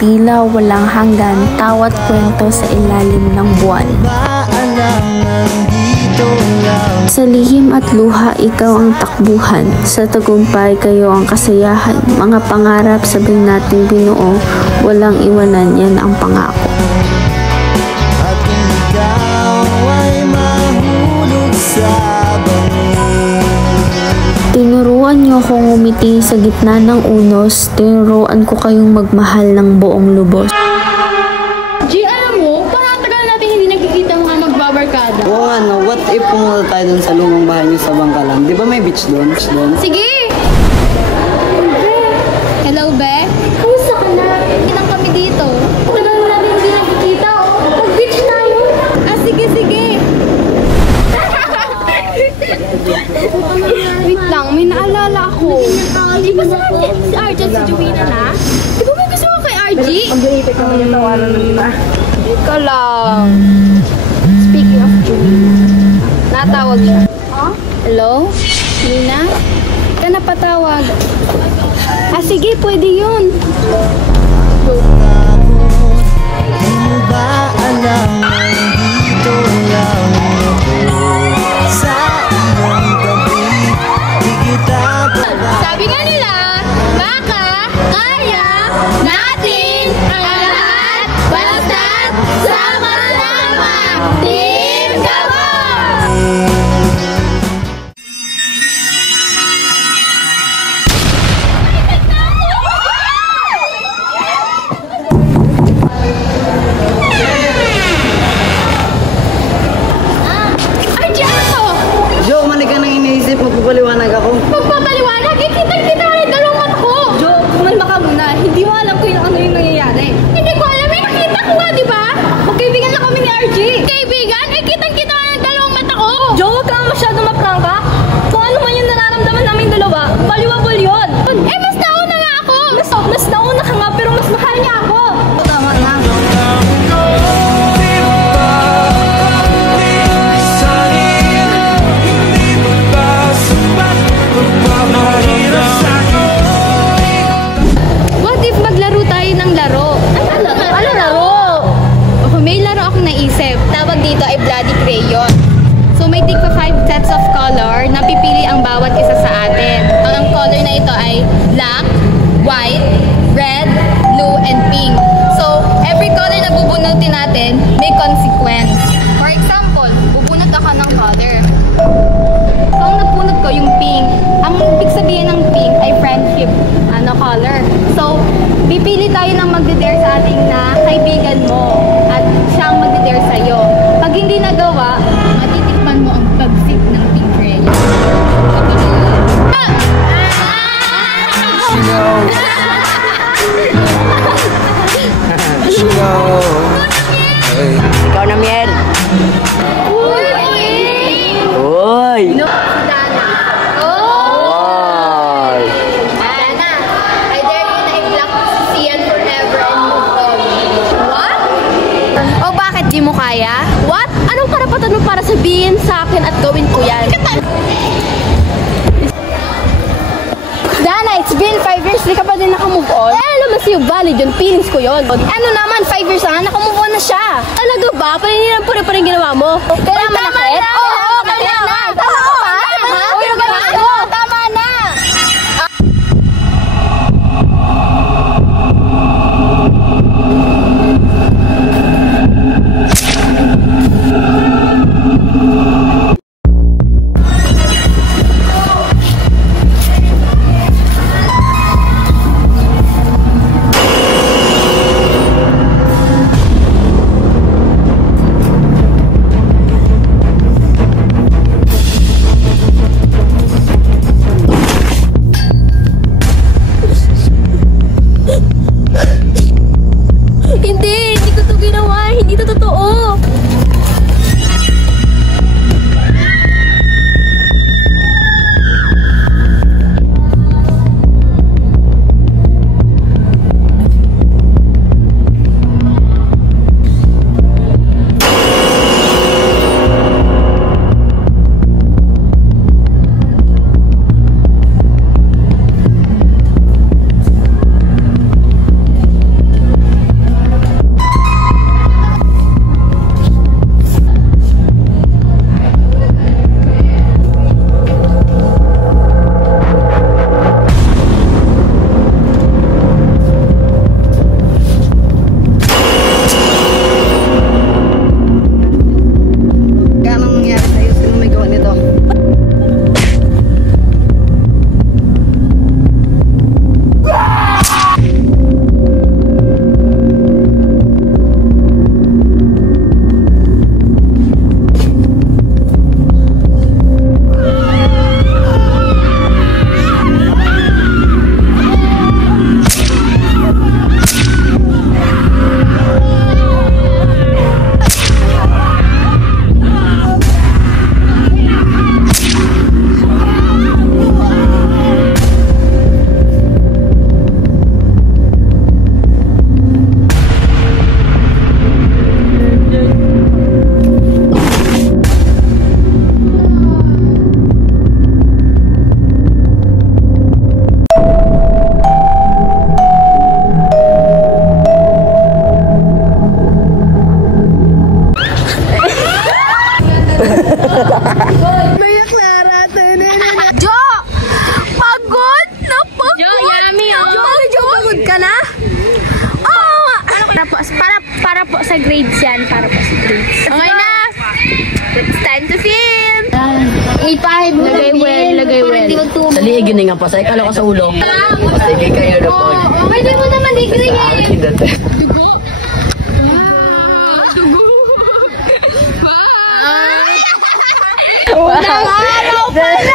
tila walang hanggan, tawat kwento sa ilalim ng buwan. Sa lihim at luha, ikaw ang takbuhan. Sa tagumpay, kayo ang kasayahan. Mga pangarap, sabing nating binuo. Walang iwanan, yan ang pangako. At ikaw ay mahulog sa bangin. Tinuruan niyo akong umiti sa gitna ng unos. Tinuruan ko kayong magmahal ng buong lubos. Oo nga no, what if pumunta tayo dun sa lumang bahay niyo sa Bangkalan? Di ba may beach doon? Sige! Hello, Be? Kumusta ka na? Ilang kami dito. Tagal mo natin hindi nakikita, oh. Mag-beach tayo. Ah, sige, sige. Wait lang, may naalala ako. Di ba sa si RJ at si Joanna na? Di ba may gusto ko kay RJ? Ang binipit naman yung tawaran ng iba. Ika lang. Speaking of Joanna, natawag siya. Huh? Hello? Nina? Ka napatawag. Ah, sige, pwede yun. Di mo ba alam nandito lang ako sa iyong tabi? Di kita Sabi nga nila, baka kaya natin ang lahat basta't sama-sama. Team Gabon! RJ, ano to? Jo, mali ka nang iniisip, magpapaliwanag ako. Magpapaliwanag, kitang-kita ka rin dalawang mata ko. Jo, kumalma ka muna. Hindi mo alam kung ano yung nangyayari. Hindi ko alam, eh, nakita ko nga, di ba? Magkaibigan lang kami ni RJ. Kaibigan? Eh, kitang-kita ka ng dalawang mata ko. Jo, huwag ka masyado maprangka. Kung ano man yung nararamdaman namin dalawa, baliwabol yun. Eh, mas nauna nga ako. Mas nauna ka nga, pero mas mahal niya ako. Tama na. What if maglaro tayo ng laro? Ano laro? Oh, may laro akong naisip. Tawag dito ay Bloody Crayon. So may tigpa 5 sets of color na pipili ang bawat isa sa atin. Ang color na ito ay black, white, red, blue, and pink. So every color na bubunutin natin may consequence. For example, bubunot ako ng color. So ang napunot ko yung pink. Ang ibig sabihin ng pink ay friendship color. So, pipili tayo ng magde-dare sa ating na kaibigan mo at siyang magde-dare sa'yo. Pag hindi nagawa, matitikman mo ang pagsip ng pink crayon. Ikaw na, Miel. Uy! Uy! No, Dana. Oh! Dana, I dare you na i-block si Sian forever and move on. What? O bakit di mo kaya? What? Anong karapatan mo para sabihin sa akin at gawin ko yan? Dana, it's been 5 years, di ka pa din nakamove on? Eh, alam mo sa'yo, valid yun, feelings ko yun. Ano naman, 5 years na nga, nakamove on na siya. Talaga ba? Paninilang pa rin ginawa mo? Kailangan manakit? Oo, kailangan. Tama ko ba? Tama na. sa grades yan. Para po sa grades. Okay na! It's time to film! 8-5. Lagay well, lagay well. Sa liig yun nga pa. Sa ikala ko sa ulo. Sige kayo na po. Pwede mo naman i-grade. Sa akin dati. Unang araw pa na!